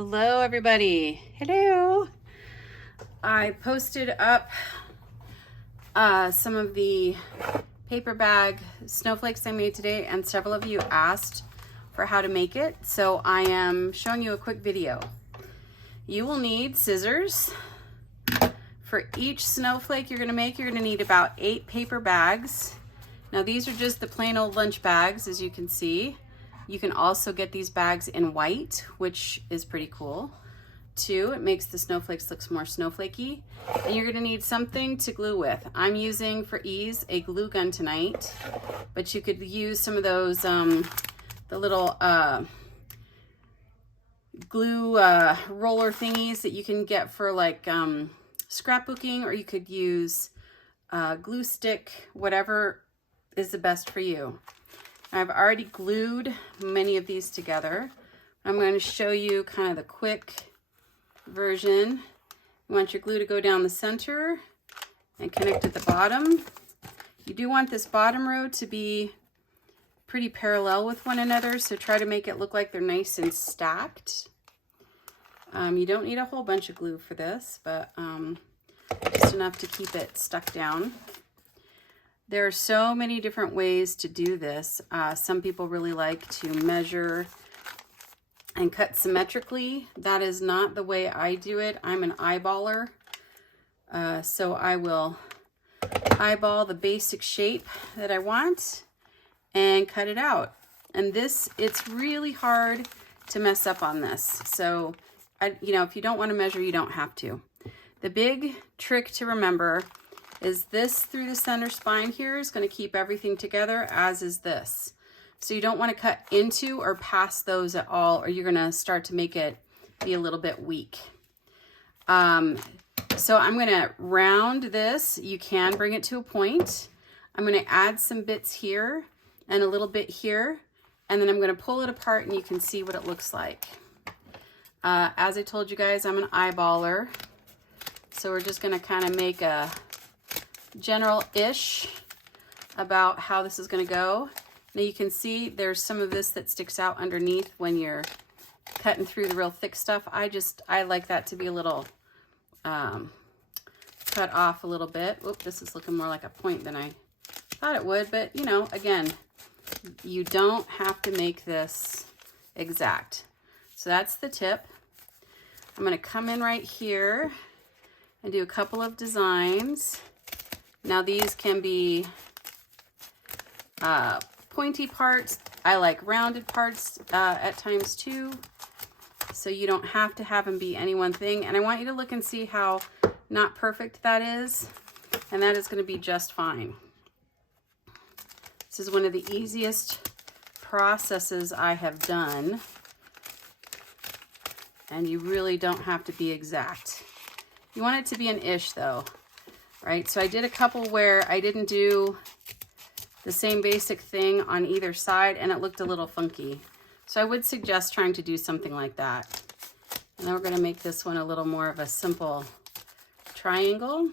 Hello everybody. Hello. I posted up some of the paper bag snowflakes I made today, and several of you asked for how to make it, so I am showing you a quick video. You will need scissors. For each snowflake you're going to make, you're going to need about 8 paper bags. Now these are just the plain old lunch bags, as you can see. You can also get these bags in white, which is pretty cool too. It makes the snowflakes look more snowflakey. And you're gonna need something to glue with. I'm using, for ease, a glue gun tonight, but you could use some of those, the little glue roller thingies that you can get for like scrapbooking, or you could use glue stick, whatever is the best for you. I've already glued many of these together. I'm going to show you kind of the quick version. You want your glue to go down the center and connect at the bottom. You do want this bottom row to be pretty parallel with one another, so try to make it look like they're nice and stacked. You don't need a whole bunch of glue for this, but just enough to keep it stuck down. There are so many different ways to do this. Some people really like to measure and cut symmetrically. That is not the way I do it. I'm an eyeballer. So I will eyeball the basic shape that I want and cut it out. And this, it's really hard to mess up on this. So, if you don't want to measure, you don't have to. The big trick to remember is this through the center spine here is going to keep everything together, as is this. So you don't want to cut into or past those at all, or you're going to start to make it be a little bit weak. So I'm going to round this. You can bring it to a point. I'm going to add some bits here and a little bit here, and then I'm going to pull it apart and you can see what it looks like. As I told you guys, I'm an eyeballer. So we're just going to kind of make a general-ish about how this is going to go. Now you can see there's some of this that sticks out underneath when you're cutting through the real thick stuff. I like that to be a little cut off a little bit. Oop, this is looking more like a point than I thought it would, but again, you don't have to make this exact. So that's the tip. I'm going to come in right here and do a couple of designs. Now these can be pointy parts. I like rounded parts at times too. So you don't have to have them be any one thing. And I want you to look and see how not perfect that is. And that is going to be just fine. This is one of the easiest processes I have done. And you really don't have to be exact. You want it to be an ish though. Right, so I did a couple where I didn't do the same basic thing on either side and it looked a little funky. So I would suggest trying to do something like that. And then we're going to make this one a little more of a simple triangle.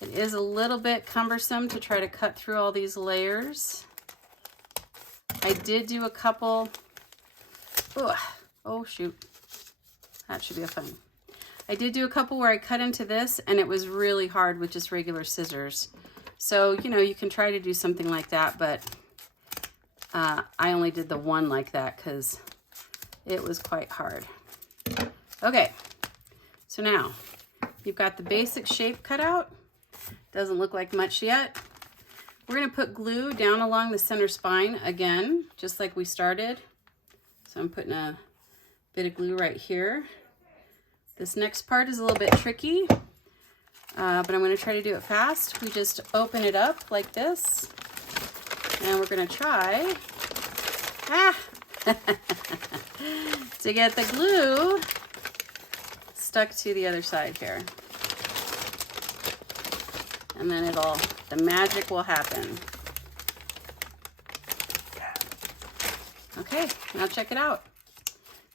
It is a little bit cumbersome to try to cut through all these layers. I did do a couple. Oh shoot, that should be a fun. I did do a couple where I cut into this and it was really hard with just regular scissors. So, you can try to do something like that, but I only did the one like that because it was quite hard. Okay, so now you've got the basic shape cut out. Doesn't look like much yet. We're going to put glue down along the center spine again, just like we started. So I'm putting a bit of glue right here. This next part is a little bit tricky, but I'm going to try to do it fast. We just open it up like this, and we're going to try to get the glue stuck to the other side here. And then the magic will happen. Okay, now check it out.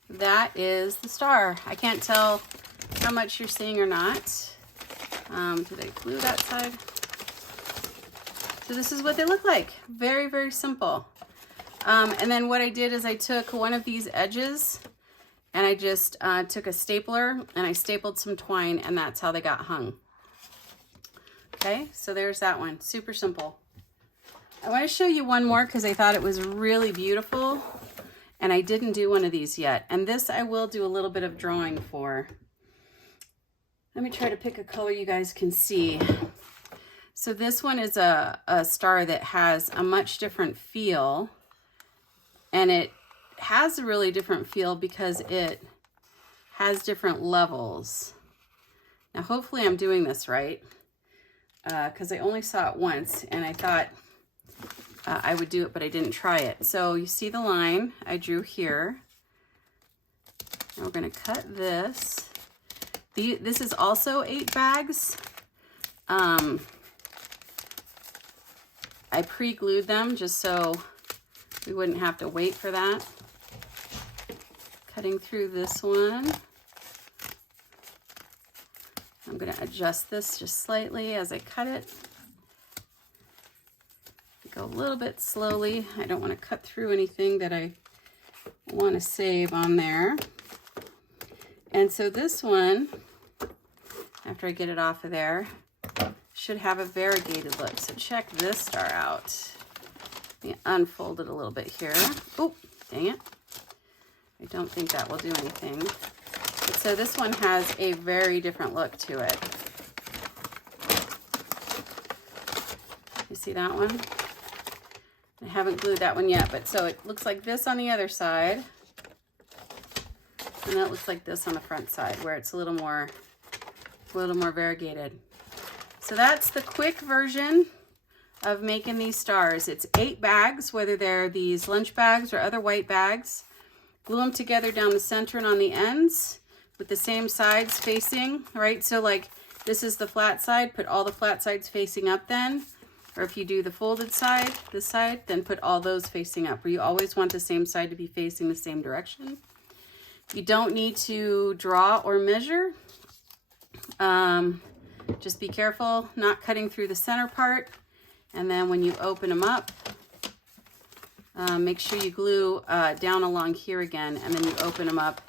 That is the star. I can't tell how much you're seeing or not. Did I glue that side? So this is what they look like. Very, very simple. And then what I did is I took one of these edges And I just took a stapler and I stapled some twine, and that's how they got hung. Okay, so there's that one. Super simple. I want to show you one more because I thought it was really beautiful, and I didn't do one of these yet. And this I will do a little bit of drawing for. Let me try to pick a color you guys can see. So this one is a star that has a much different feel, and it has a really different feel because it has different levels. Now hopefully I'm doing this right, because I only saw it once and I thought I would do it, but I didn't try it. So you see the line I drew here. And we're going to cut this. This is also 8 bags. I pre-glued them just so we wouldn't have to wait for that. Cutting through this one. I'm going to adjust this just slightly as I cut it. Go a little bit slowly. I don't want to cut through anything that I want to save on there. And so this one, after I get it off of there, should have a variegated look. So check this star out. Let me unfold it a little bit here. Oh, dang it. I don't think that will do anything. But so this one has a very different look to it. You see that one? I haven't glued that one yet, but so it looks like this on the other side. And that looks like this on the front side, where it's a little more variegated. So that's the quick version of making these stars. It's 8 bags, whether they're these lunch bags or other white bags. Glue them together down the center and on the ends with the same sides facing, right? So like this is the flat side, put all the flat sides facing up then. Or if you do the folded side, this side, then put all those facing up. Where you always want the same side to be facing the same direction. You don't need to draw or measure. Just be careful not cutting through the center part. And then when you open them up, make sure you glue down along here again, and then you open them up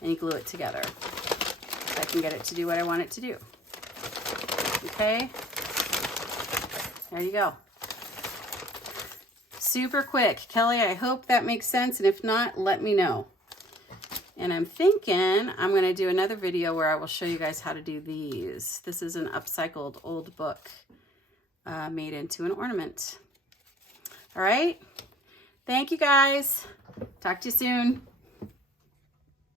and you glue it together. So I can get it to do what I want it to do. Okay, there you go. Super quick. Kelly, I hope that makes sense, and if not, let me know. And I'm thinking I'm going to do another video where I will show you guys how to do these. This is an upcycled old book made into an ornament. All right. Thank you guys. Talk to you soon.